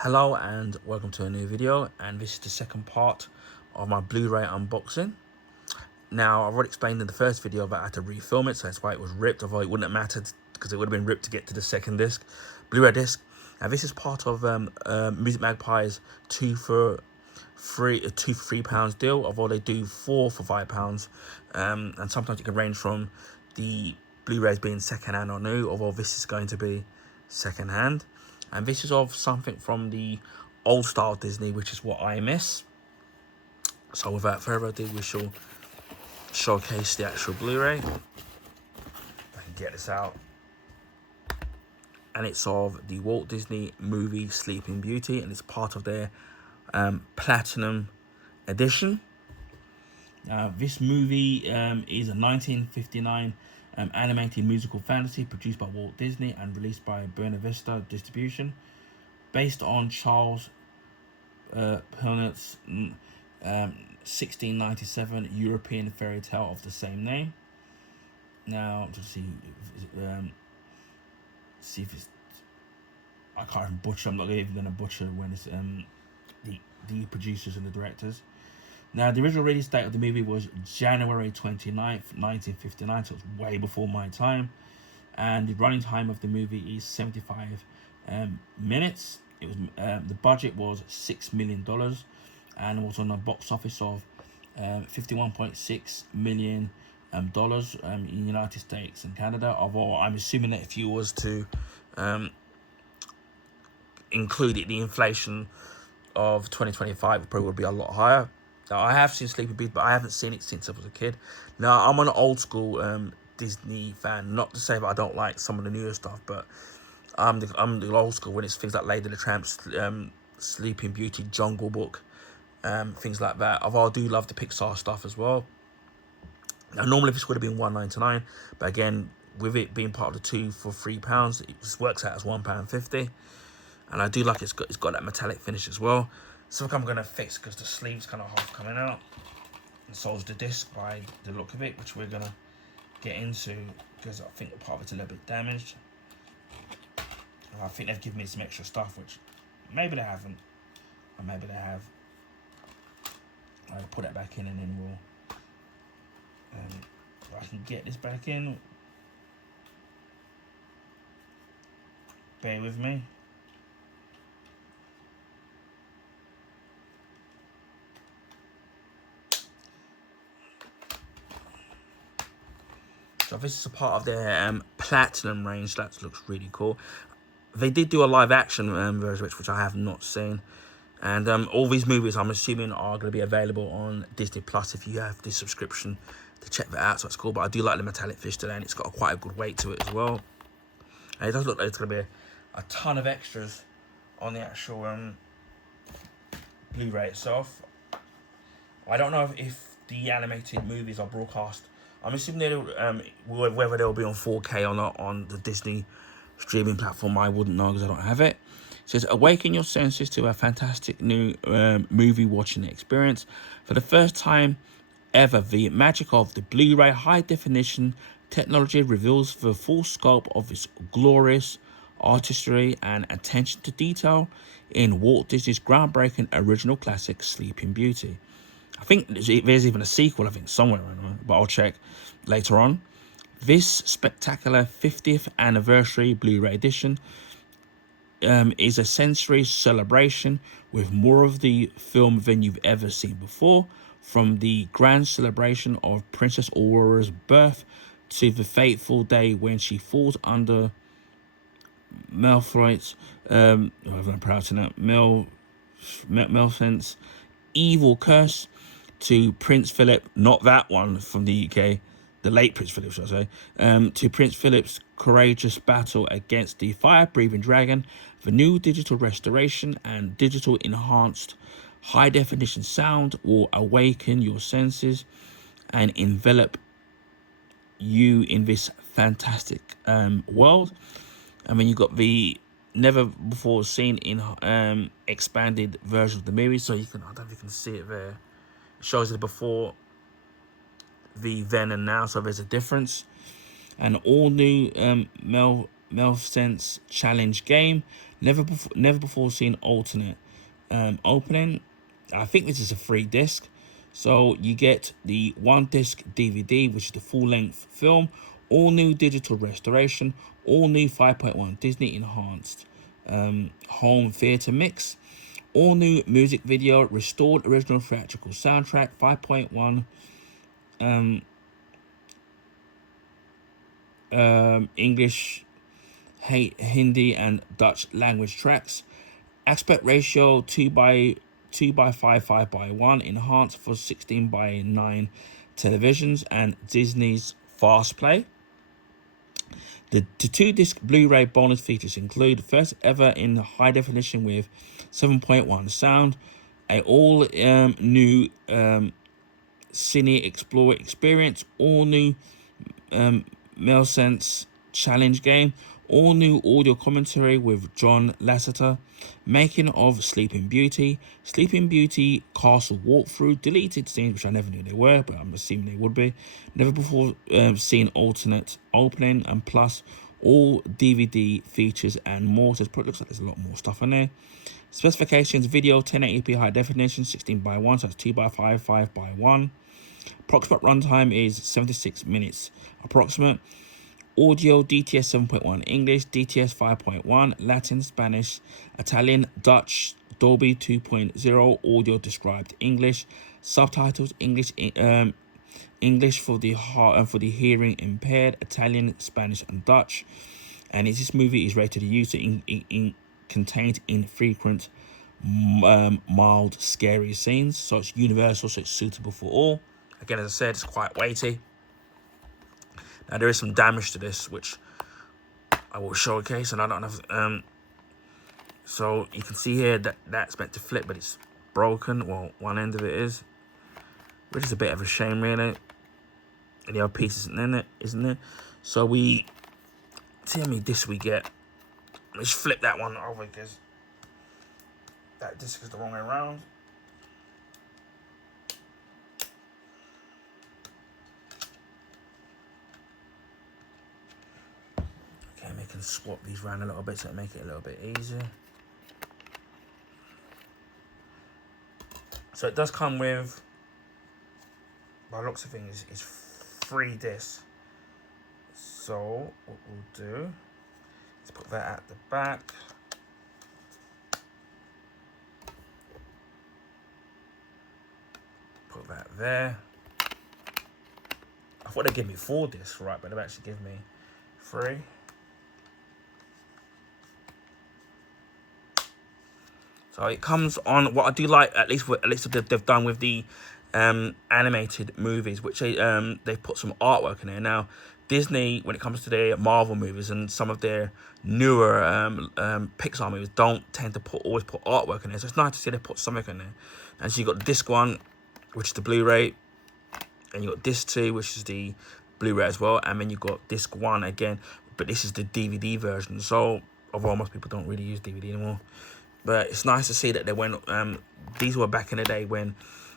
Hello and welcome to a new video, and this is the second part of my Blu-ray unboxing. Now, I've already explained in the first video that I had to refilm it, so that's why it was ripped, although it wouldn't have mattered because it would have been ripped to get to the second disc, Blu-ray disc. Now, this is part of Music Magpie's two for £3 deal, although they do 4 for £5, and sometimes it can range from the Blu-rays being second-hand or new, although this is going to be second-hand. And this is of something from the old style Disney, which is what I miss. So without further ado, we shall showcase the actual Blu-ray. I can get this out. And it's of the Walt Disney movie Sleeping Beauty, and it's part of their Platinum edition. This movie is a 1959 animated musical fantasy produced by Walt Disney and released by Buena Vista Distribution, based on Charles Perrault's 1697 European fairy tale of the same name. Now, to see if it's, I can't even butcher. I'm not even going to butcher when it's the producers and the directors. Now, the original release date of the movie was January 29th, 1959, so it's way before my time. And the running time of the movie is 75 minutes. It was the budget was $6 million, and it was on a box office of $51.6 million in the United States and Canada. Although I'm assuming that if you was to include it, the inflation of 2025, it probably would be a lot higher. Now, I have seen Sleeping Beauty, but I haven't seen it since I was a kid. Now, I'm an old school Disney fan. Not to say that I don't like some of the newer stuff, but I'm the old school when it's things like Lady and the Tramp, Sleeping Beauty, Jungle Book, things like that. Although I do love the Pixar stuff as well. Now, normally this would have been $1.99, but again, with it being part of the 2 for £3, it just works out as £1.50. And I do like it's got that metallic finish as well. So I'm going to fix because the sleeve's kind of half coming out. And so is the disc by the look of it, which we're going to get into because I think part of it's a little bit damaged. And I think they've given me some extra stuff, which maybe they haven't, or maybe they have. I'll put that back in and then we'll... I can get this back in. Bear with me. So this is a part of their Platinum range. That looks really cool. They did do a live action version, which I have not seen. And all these movies, I'm assuming, are going to be available on Disney Plus if you have the subscription to check that out. So it's cool. But I do like the metallic fish today, and it's got quite a good weight to it as well. And it does look like it's going to be a ton of extras on the actual Blu-ray itself. I don't know if the animated movies are broadcast. I'm assuming whether they'll be on 4K or not on the Disney streaming platform. I wouldn't know because I don't have it. It says, awaken your senses to a fantastic new movie watching experience. For the first time ever, the magic of the Blu-ray high-definition technology reveals the full scope of its glorious artistry and attention to detail in Walt Disney's groundbreaking original classic, Sleeping Beauty. I think there's even a sequel, I think, somewhere, but I'll check later on. This spectacular 50th anniversary Blu-ray edition is a sensory celebration with more of the film than you've ever seen before, from the grand celebration of Princess Aurora's birth to the fateful day when she falls under Maleficent's evil curse, to Prince Philip, not that one from the UK, the late Prince Philip, should I say, to Prince Philip's courageous battle against the fire-breathing dragon. The new digital restoration and digital enhanced high-definition sound will awaken your senses and envelop you in this fantastic world. I mean, you've got the never before seen in expanded version of the movie, so you can, I don't know if you can see it there. It shows the before, the then and now, so there's a difference. An all new Maleficent's challenge game Never before seen alternate opening. I think this is a free disc. So you get the 1 disc DVD, which is the full-length film, all new digital restoration, all new 5.1 Disney enhanced home theater mix, all new music video, restored original theatrical soundtrack, 5.1 English, Hindi, and Dutch language tracks. Aspect ratio 2:5, 5:1, enhanced for 16:9 televisions, and Disney's Fast Play. The 2-disc Blu-ray bonus features include first ever in high definition with 7.1 sound, a all new Cine Explorer experience, all new MailSense challenge game, all new audio commentary with John Lasseter, making of Sleeping Beauty castle walkthrough, deleted scenes which I never knew they were, but I'm assuming they would be, never before seen alternate opening, and plus all DVD features and more. So it looks like there's a lot more stuff in there. Specifications: video 1080p high definition, 16:1, so that's 2:5, 5:1. Approximate runtime is 76 minutes approximate. Audio DTS 7.1 English, DTS 5.1 Latin, Spanish, Italian, Dutch, Dolby 2.0 audio described English, subtitles English English for the hearing impaired, Italian, Spanish, and Dutch. And this movie is rated U, so contains infrequent mild scary scenes, so it's universal, so it's suitable for all. Again, as I said, it's quite weighty. Now there is some damage to this, which I will showcase, and I don't have. So you can see here that that's meant to flip, but it's broken. Well, one end of it is, which is a bit of a shame, really. And the other piece isn't it? So we see how many discs we get. Let's flip that one over because that disc is the wrong way around. We can swap these around a little bit so it make it a little bit easier. So it does come with, by the looks of things, is 3 discs. So what we'll do is put that at the back. Put that there. I thought they'd give me 4 discs, right? But they've actually given me 3. So it comes on. What I do like, at least they've done with the animated movies, which they put some artwork in there. Now, Disney, when it comes to their Marvel movies and some of their newer Pixar movies, don't tend to always put artwork in there. So it's nice to see they put something in there. And so you got disc 1, which is the Blu-ray, and you got disc 2, which is the Blu-ray as well, and then you got disc 1 again, but this is the DVD version. So although most people don't really use DVD anymore. But it's nice to see that they went. These were back in the day when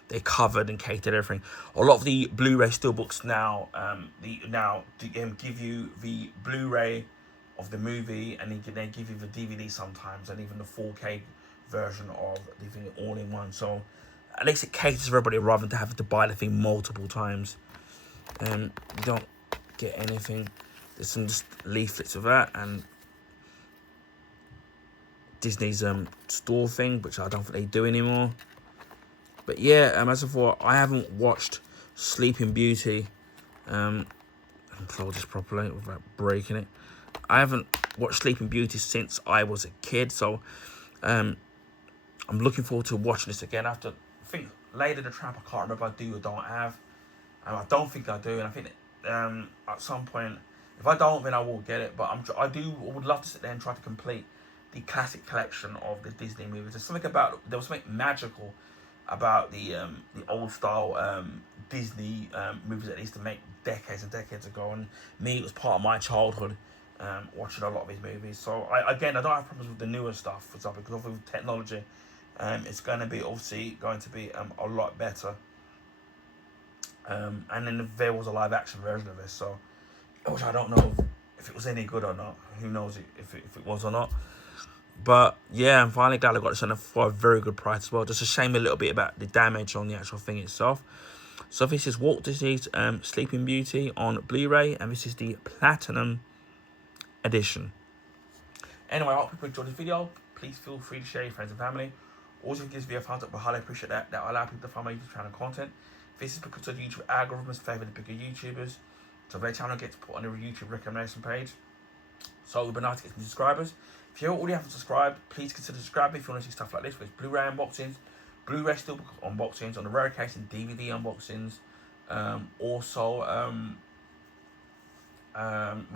they covered and catered everything. A lot of the Blu-ray steelbooks now, give you the Blu-ray of the movie, and they give you the DVD sometimes, and even the 4K version of the thing all in one. So at least it caters for everybody rather than having to buy the thing multiple times. You don't get anything. There's some just leaflets of that and Disney's store thing, which I don't think they do anymore. But yeah, as of before, I haven't watched Sleeping Beauty. Control this properly without breaking it. I haven't watched Sleeping Beauty since I was a kid, so I'm looking forward to watching this again. After, I think Lady and the Tramp, I can't remember if I do or don't have. I don't think I do, and I think at some point, if I don't, then I will get it. But I would love to sit there and try to complete the classic collection of the Disney movies. There was something magical about the old style Disney movies that they used to make decades and decades ago, and me, it was part of my childhood watching a lot of these movies. So I don't have problems with the newer stuff, for example, because with technology, it's going to be a lot better. And then there was a live action version of this, so which I don't know if it was any good or not. Who knows if it was or not. But yeah, I'm finally glad I got this on for a very good price as well. Just a shame a little bit about the damage on the actual thing itself. So this is Walt Disney's Sleeping Beauty on Blu-ray, and this is the Platinum Edition. Anyway, I hope people enjoyed this video. Please feel free to share your friends and family. Also, give this video a thumbs up, I highly appreciate that. That will allow people to find my YouTube channel content. This is because the YouTube algorithms favour the bigger YouTubers, so their channel gets put on the YouTube recommendation page. So it would be nice to get some subscribers. If you already haven't subscribed, please consider subscribing if you want to see stuff like this, with Blu-ray unboxings, Blu-ray steelbook unboxings, on the rare occasion DVD unboxings. My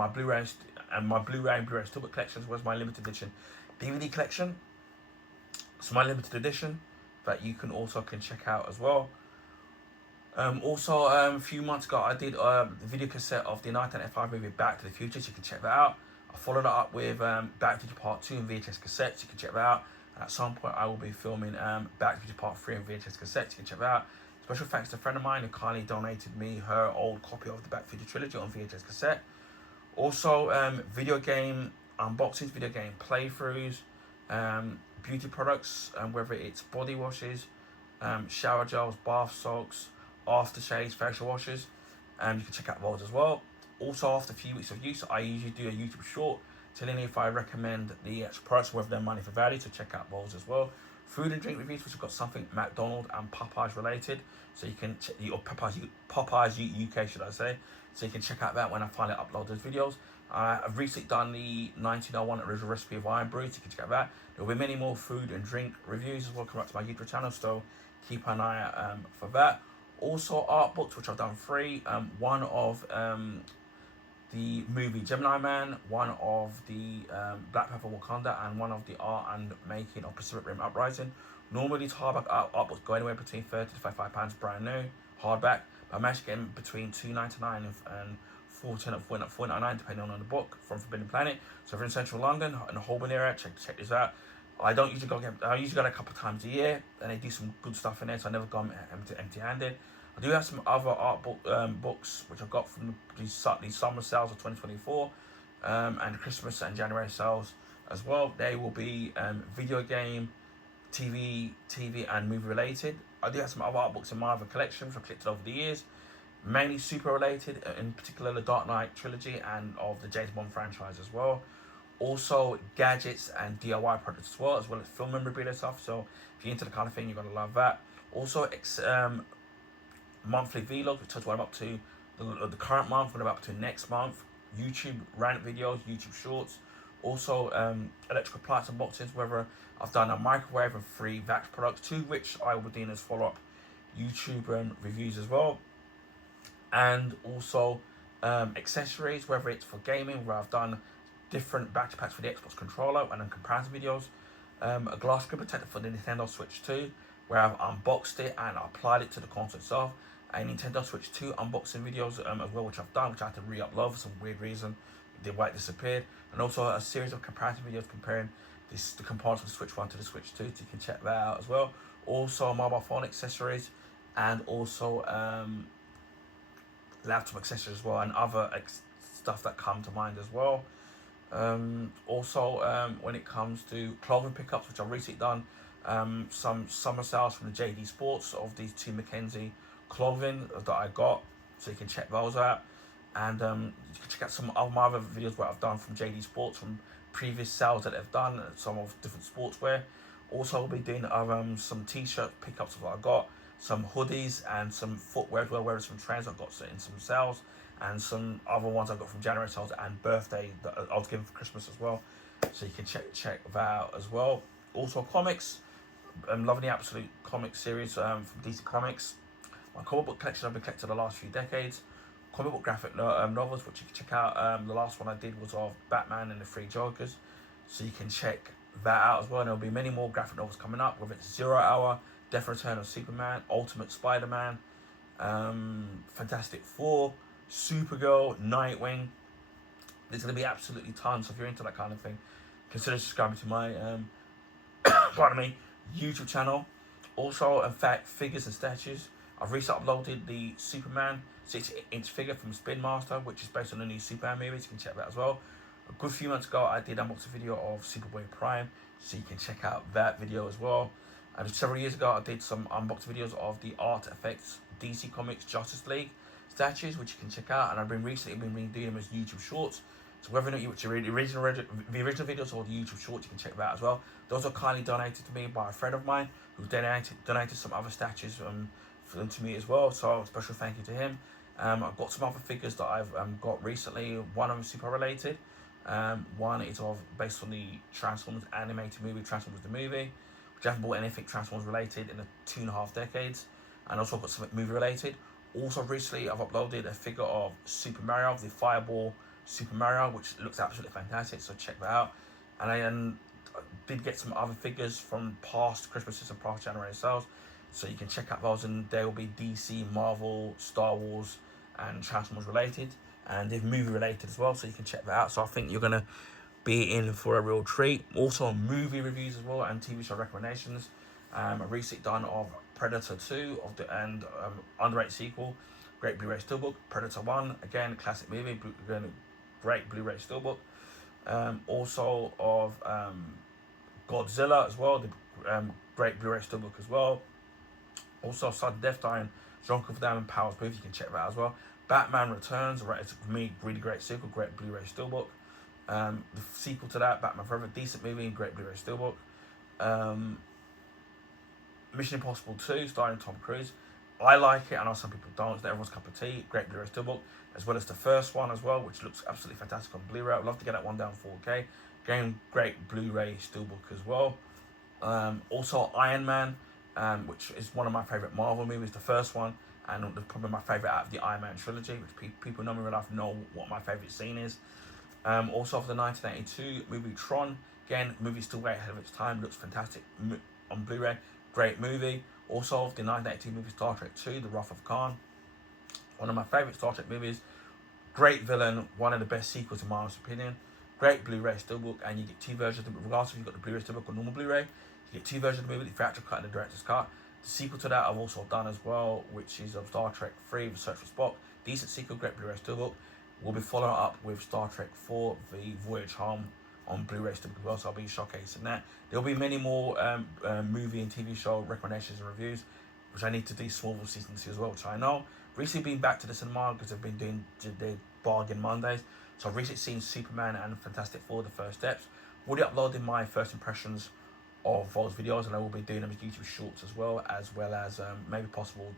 Blu-ray and Blu-ray steelbook collections was my limited edition DVD collection. So my limited edition that you can check out as well. A few months ago, I did the video cassette of the 1985 movie Back to the Future, so you can check that out. I followed it up with Back to the Future Part 2 in VHS cassette, so you can check that out. And at some point, I will be filming Back to the Future Part 3 in VHS cassette, so you can check that out. Special thanks to a friend of mine who kindly donated me her old copy of the Back to the Future trilogy on VHS cassette. Also, video game unboxings, video game playthroughs, beauty products, whether it's body washes, shower gels, bath salts, aftershaves, facial washes, and you can check out those as well. Also, after a few weeks of use, I usually do a YouTube short telling you if I recommend the actual products, whether they're money for value, so check out those as well. Food and drink reviews, which have got something McDonald's and Popeyes related, so you can check, or Popeyes UK, should I say, so you can check out that when I finally upload those videos. I've recently done the 1901 original recipe of Iron Brew, so you can check out that. There will be many more food and drink reviews as well coming up to my YouTube channel, so keep an eye out for that. Also, art books, which I've done 3. One of the movie Gemini Man, one of the Black Panther Wakanda, and one of the art and making of Pacific Rim Uprising. Normally, these hardback art books go anywhere between £30 to £55 brand new, hardback. But I'm actually getting between £2.99 and £4.99 depending on the book from Forbidden Planet. So if you're in central London, in the Holborn area, check this out. I usually go a couple of times a year, and they do some good stuff in there, so I never go empty-handed. I do have some other art books which I've got from the summer sales of 2024 and Christmas and January sales as well. They will be video game, TV and movie related. I do have some other art books in my other collection which I've collected over the years, mainly super related, in particular the Dark Knight trilogy and of the James Bond franchise as well. Also gadgets and DIY products as well as film memorabilia stuff. So if you're into the kind of thing, you're gonna love that. Also monthly vlogs, which tells what I'm up to the current month, what I'm up to next month. YouTube rant videos, YouTube shorts. Also electrical appliance unboxings, whether I've done a microwave and 3 vac products, 2 which I will be doing as follow-up YouTube reviews as well. And also accessories, whether it's for gaming, where I've done different battery packs for the Xbox controller and then comparison videos. A glass screen protector for the Nintendo Switch 2, where I've unboxed it and applied it to the console itself. A Nintendo Switch 2 unboxing videos as well, which I've done, which I had to re-upload for some weird reason. The white disappeared. And also a series of comparison videos comparing the components of the Switch 1 to the Switch 2, so you can check that out as well. Also mobile phone accessories, and also laptop accessories as well, and other stuff that come to mind as well. When it comes to clothing pickups, which I've recently done, some summer sales from the JD Sports of these 2 Mackenzie clothing that I got, so you can check those out. And you can check out some of my other videos where I've done from JD Sports from previous sales that they've done, some of different sportswear. Also, I'll be doing some t-shirt pickups that I got, some hoodies and some footwear as well, where some trends I've got in some sales, and some other ones I've got from January sales and birthday that I was given for Christmas as well. So you can check that out as well. Also comics, I'm loving the Absolute Comics series from DC Comics. My comic book collection I've been collecting the last few decades. Comic book graphic novels, which you can check out. The last one I did was of Batman and the 3 Jokers, so you can check that out as well. And there'll be many more graphic novels coming up, whether it's 0 Hour, Death Return of Superman, Ultimate Spider-Man, Fantastic Four, Supergirl, Nightwing. There's going to be absolutely tons. So if you're into that kind of thing, consider subscribing to my pardon me, YouTube channel. Also, in fact, figures and statues. I've recently uploaded the Superman 6-inch figure from Spin Master, which is based on the new Superman movie, so you can check that as well. A good few months ago, I did unbox a video of Superboy Prime, so you can check out that video as well. And several years ago, I did some unboxing videos of the Art Effects DC Comics Justice League statues, which you can check out. And I've been recently doing them as YouTube shorts. So whether or not you watch the original videos or the YouTube shorts, you can check that out as well. Those are kindly donated to me by a friend of mine who donated some other statues for them to me as well. So special thank you to him. I've got some other figures that I've got recently. One of them super related. One is based on the Transformers animated movie, Transformers the movie, which I haven't bought anything Transformers related in the 2.5 decades. And also I've got something movie related. Also recently I've uploaded a figure of Super Mario, the Fireball Super Mario, which looks absolutely fantastic, so check that out. And I did get some other figures from past Christmases and past January sales, so you can check out those, and they will be DC, Marvel, Star Wars and Transformers related, and they're movie related as well, so you can check that out. So I think you're gonna be in for a real treat. Also movie reviews as well and TV show recommendations. A recently done of Predator 2 and underrated sequel, great Blu-ray steelbook. Predator 1, again classic movie, great Blu-ray steelbook. Also of Godzilla as well, the great Blu-ray steelbook as well. Also Sudden Death Dying, Jean-Claude Van Damme Powers Booth, you can check that out as well. Batman Returns, right, for me, really great sequel, great Blu-ray steelbook. The sequel to that, Batman Forever, decent movie, great Blu-ray steelbook. Mission Impossible 2, starring Tom Cruise. I like it, I know some people don't. It's not everyone's cup of tea. Great Blu-ray steelbook, as well as the first one as well, which looks absolutely fantastic on Blu-ray. I'd love to get that one down 4K. Again, great Blu-ray steelbook as well. Also Iron Man, which is one of my favourite Marvel movies, the first one, and probably my favourite out of the Iron Man trilogy, which people know me in real life know what my favourite scene is. Also of the 1982 movie Tron, again, movie still way ahead of its time, looks fantastic on Blu-ray, great movie. Also of the 1982 movie Star Trek 2, The Wrath of Khan, one of my favourite Star Trek movies, great villain, one of the best sequels in my honest opinion, great Blu-ray steelbook, and you get two versions, regardless if you've got the Blu-ray steelbook or normal Blu-ray, you get two versions of the movie, the theatrical cut and the director's cut. The sequel to that I've also done as well, which is of Star Trek 3, The Search for Spock, decent sequel, great Blu-ray steelbook. We'll be following up with Star Trek 4, The Voyage Home, on Blu-ray steelbook as well, so I'll be showcasing that. There'll be many more movie and TV show recommendations and reviews, which I need to do Smallville Season 2 as well, which I know. Recently been back to the cinema because I've been doing the Bargain Mondays, so I've recently seen Superman and Fantastic Four, The First Steps. Already uploaded my first impressions of those videos, and I will be doing them as YouTube shorts as well as maybe possible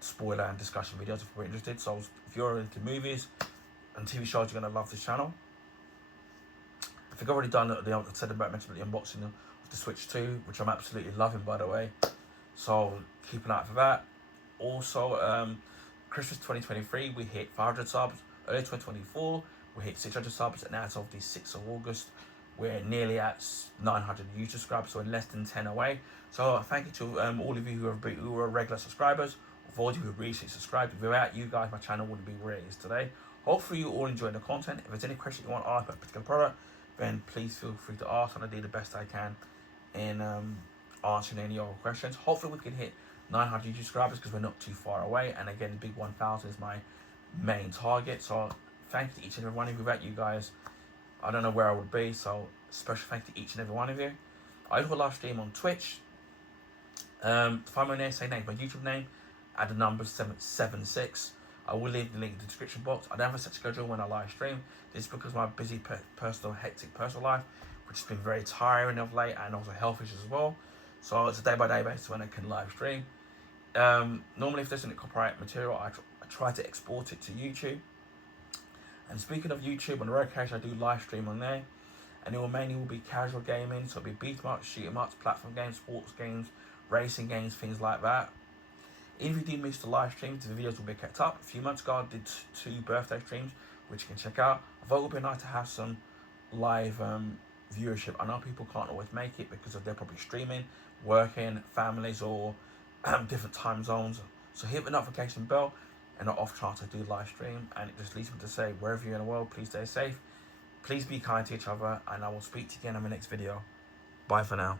spoiler and discussion videos if you're interested. So if you're into movies and TV shows, you're going to love this channel. I think I've already done mentioned the unboxing of the Switch 2, which I'm absolutely loving, by the way. So keep an eye out for that. Also, Christmas 2023, we hit 500 subs. Early 2024, we hit 600 subs, and as of the 6th of August, we're nearly at 900 YouTube subscribers, so in less than 10 away. So thank you to all of you who are regular subscribers, or those who have recently subscribed. Without you guys, my channel wouldn't be where it is today. Hopefully you all enjoy the content. If there's any questions you want to ask about a particular product, then please feel free to ask, and I do the best I can in answering any of your questions. Hopefully we can hit 900 YouTube subscribers because we're not too far away, and again the big 1,000 is my main target. So thank you to each and every one of you. Without you guys, I don't know where I would be, so special thank you to each and every one of you. I do a live stream on Twitch. To find my name, say name, my YouTube name, add the number 776. I will leave the link in the description box. I don't have a set schedule when I live stream. This is because of my busy hectic personal life, which has been very tiring of late, and also health issues as well. So it's a day-by-day basis when I can live stream. Normally if there's any copyright material, I try to export it to YouTube. And speaking of YouTube, on the rare occasion I do live stream on there, and it will mainly be casual gaming, so it'll be beat 'em ups, shoot 'em ups, platform games, sports games, racing games, things like that. If you do miss the live streams, the videos will be kept up. A few months ago I did 2 birthday streams, which you can check out. I thought it would be nice to have some live viewership. I know people can't always make it because they're probably streaming, working, families, or different time zones. So hit the notification bell, and off chance I do live stream, and it just leads me to say, wherever you're in the world, please stay safe, please be kind to each other, and I will speak to you again in my next video. Bye for now.